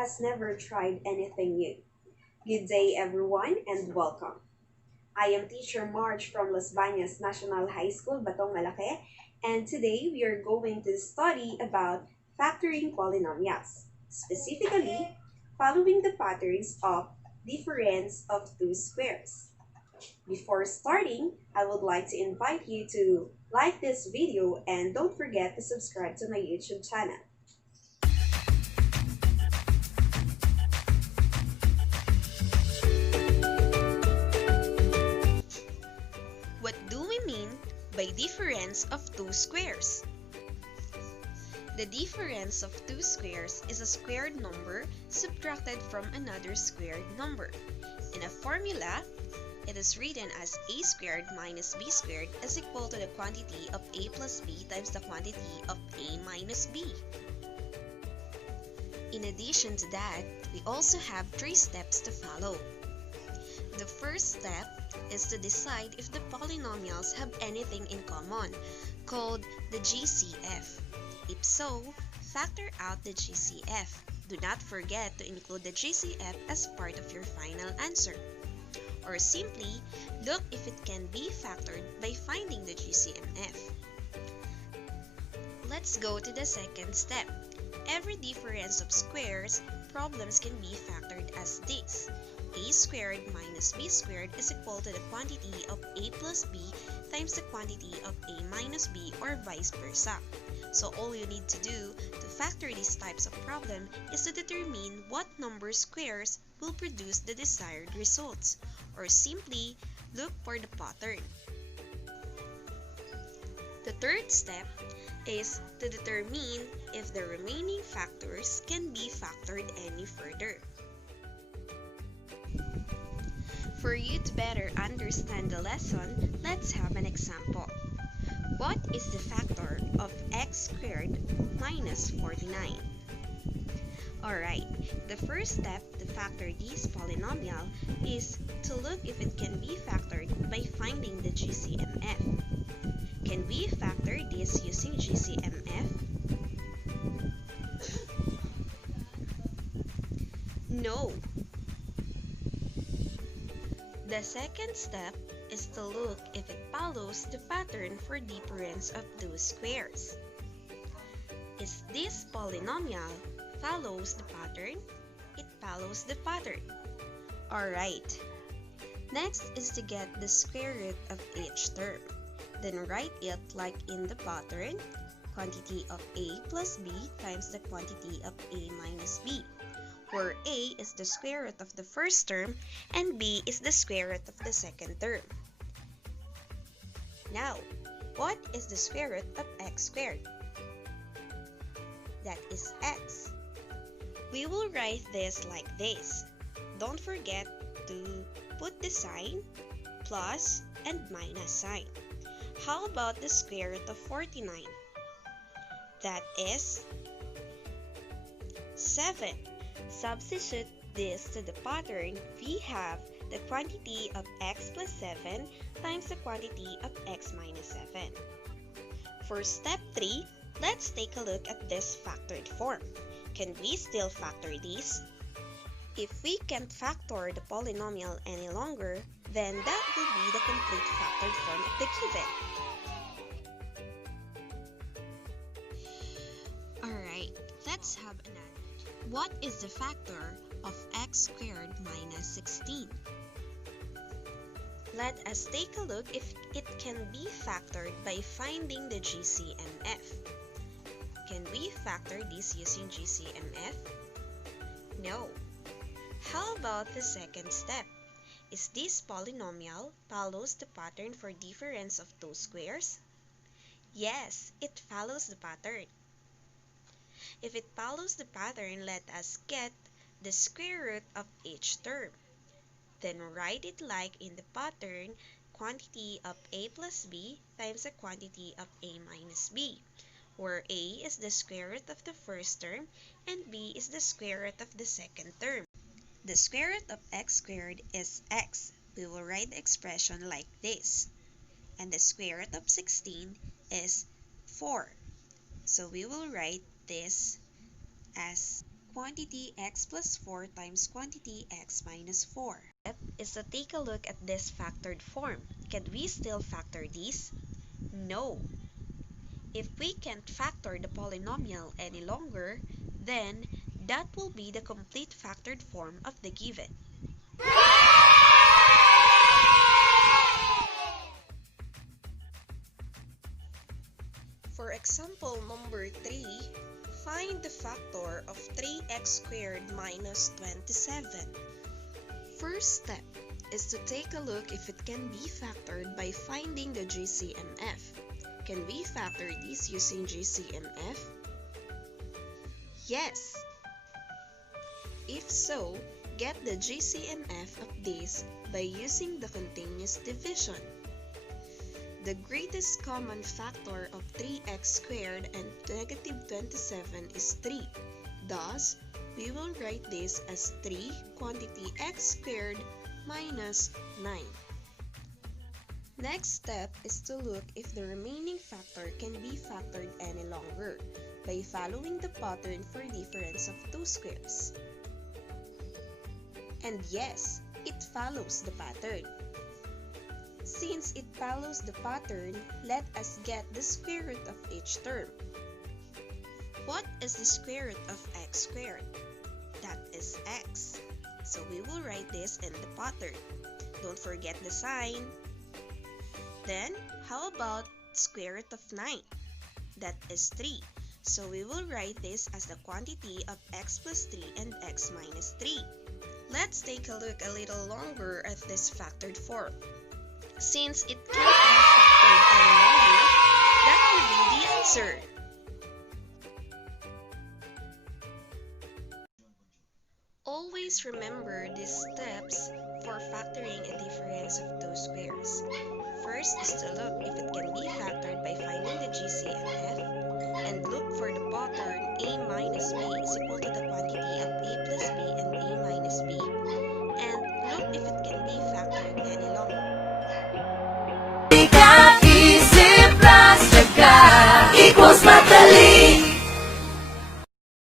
has never tried anything new. Good day, everyone, and welcome. I am Teacher March from Las Bañas National High School, Batong Malaki, and today we are going to study about factoring polynomials, specifically following the patterns of difference of two squares. Before starting, I would like to invite you to like this video and don't forget to subscribe to my YouTube channel. What do we mean by difference of two squares? The difference of two squares is a squared number subtracted from another squared number. In a formula, it is written as a squared minus b squared is equal to the quantity of a plus b times the quantity of a minus b. In addition to that, we also have three steps to follow. The first step is to decide if the polynomials have anything in common, called the GCF. If so, factor out the GCF. Do not forget to include the GCF as part of your final answer. Or simply, look if it can be factored by finding the GCMF. Let's go to the second step. Every difference of squares problems can be factored as this. A squared minus b squared is equal to the quantity of a plus b times the quantity of a minus b, or vice versa. So all you need to do to factor these types of problem is to determine what number squares will produce the desired results, or simply look for the pattern. The third step is to determine if the remaining factors can be factored any further. For you to better understand the lesson, let's have an example. What is the factor of x squared minus 49? Alright, the first step to factor this polynomial is to look if it can be factored by finding the GCMF. Can we factor this using GCMF? No. The second step is to look if it follows the pattern for difference of two squares. Is this polynomial follows the pattern? It follows the pattern. Alright. Next is to get the square root of each term. Then write it like in the pattern, quantity of a plus b times the quantity of a minus b, where a is the square root of the first term and b is the square root of the second term. Now, what is the square root of x squared? That is x. We will write this like this. Don't forget to put the sign, plus and minus sign. How about the square root of 49? That is 7. Substitute this to the pattern. We have the quantity of x plus 7 times the quantity of x minus 7. For step 3, let's take a look at this factored form. Can we still factor this? If we can't factor the polynomial any longer, then that will be the complete factored form of the given. Alright, let's have another. What is the factor of x squared minus 16? Let us take a look if it can be factored by finding the GCMF. Can we factor this using GCMF? No. How about the second step? Is this polynomial follows the pattern for difference of two squares? Yes, it follows the pattern. If it follows the pattern, let us get the square root of each term. Then write it like in the pattern, quantity of a plus b times the quantity of a minus b, where a is the square root of the first term and b is the square root of the second term. The square root of x squared is x. We will write the expression like this. And the square root of 16 is 4. So we will write this as quantity x plus 4 times quantity x minus 4. Step is to take a look at this factored form. Can we still factor these? No. If we can't factor the polynomial any longer, then that will be the complete factored form of the given. For example number 3, find the factor of 3x squared minus 27. First step is to take a look if it can be factored by finding the GCMF. Can we factor these using GCMF? Yes! If so, get the GCMF of this by using the continuous division. The greatest common factor of 3x squared and negative 27 is 3. Thus, we will write this as 3 quantity x squared minus 9. Next step is to look if the remaining factor can be factored any longer by following the pattern for difference of two squares. And yes, it follows the pattern. Since it follows the pattern, let us get the square root of each term. What is the square root of x squared? That is x. So we will write this in the pattern. Don't forget the sign. Then, how about square root of 9? That is 3. So we will write this as the quantity of x plus 3 and x minus 3. Let's take a look a little longer at this factored form. Since it can't be factored any longer, that will be the answer. Always remember these steps for factoring a difference of two squares. First is to look if it can be factored by finding the GCMF, and look for the pattern a minus b is equal to the quantity of a plus b and a minus b, and look if it can be factored any longer. Equals madali.